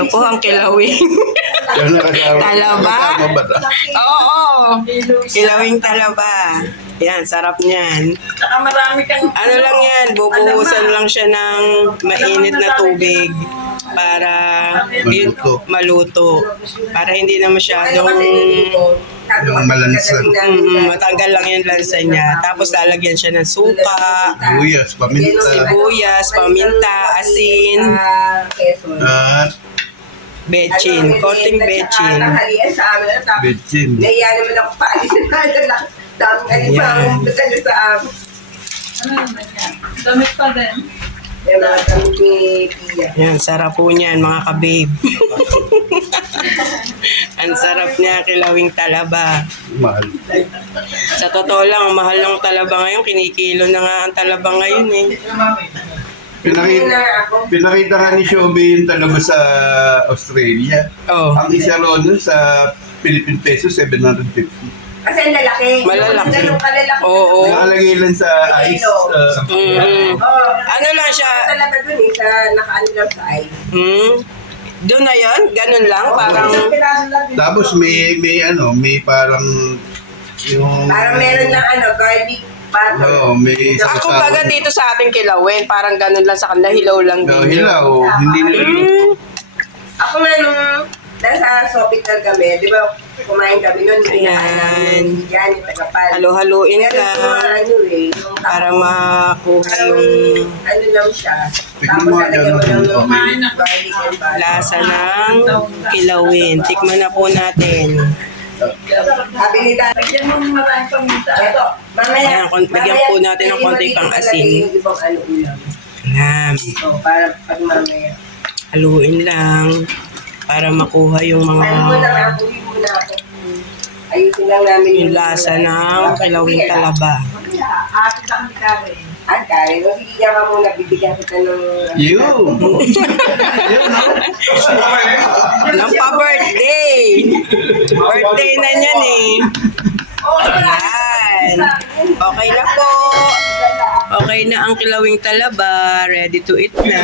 Ito po ang kilawing. Talaba? Kasama ba ta? Oo, kilawing talaba. Yan, sarap niyan. Saka marami kang... Ano lang yan, bubuhusan lang siya ng mainit na tubig para Maluto. maluto. Para hindi na masyadong Yung malansa. mm, matanggal lang yung lansa niya. Tapos lalagyan siya ng suka, Sibuyas, paminta. sibuyas, paminta, asin, At bechin, konting bechin. Nakahalian sa amin. Tapos, betchin. Naiya naman ako paalis na lang. Tapos, ano pa Ayan. ang dala sa amin. Ano naman yan? Damit pa din. Yan, sarap po niyan mga kababe. Ang sarap niya, kilawing talaba. Mahal. Sa totoo lang, ang mahal ng talaba ngayon, kinikilo na nga ang talaba ngayon eh. Pinakita, Na ako. pinakita nga ni Shobi yung talaga sa Australia. Oh. Ang isa ron sa Philippine peso, 750. Kasi ang lalaki. Malalaki. Yung ganun kalalaki. Oo. Nakalagay lang sa ice. uh, Mm. Oo. Ano lang siya? Talaga dun eh, sa nakaano lang sa ice. Hmm? Doon na yon Ganun lang? Parang... tapos may, may ano, may parang yung... Parang meron ng ano, garlic butter. Oo, may Ako sausawan. baga dito sa ating kilawin, parang ganun lang sa kanila, hilaw lang No, din. hilaw. Hindi na Hmm? Ako nga nung nasa Sopital kami, di ba kumain kami nun, hindi na Ayan. namin yan, yung tagapal. Halo-haluin Meron yung mga lang ano eh, yung para makuha parang yung ano lang siya. Tignan Tapos mo, lalagyan mo ganun. lang ng Kumain na. garlic and butter. lasa ng kilawin. Tikman na po natin. Sabi ni Dad, Lagyan mo ng maraming paminta. Eto, mamaya. Ayan, kon- bigyan mamaya, po natin ng konti pang asin. Yung ibang ano ulam. Yan. So, para pag mamaya. Haluin lang para makuha yung mga Ano muna, mabuhi muna ako. Ayusin lang namin yung lasa ng kilawing talaba. Ate sa kami kare. At kaya, nung bibigyan ka muna, bibigyan kita ng... Yun! Nang pa-birthday! Birthday na niyan eh. Yan. Okay na po. Okay na ang kilawing talaba. Ready to eat na.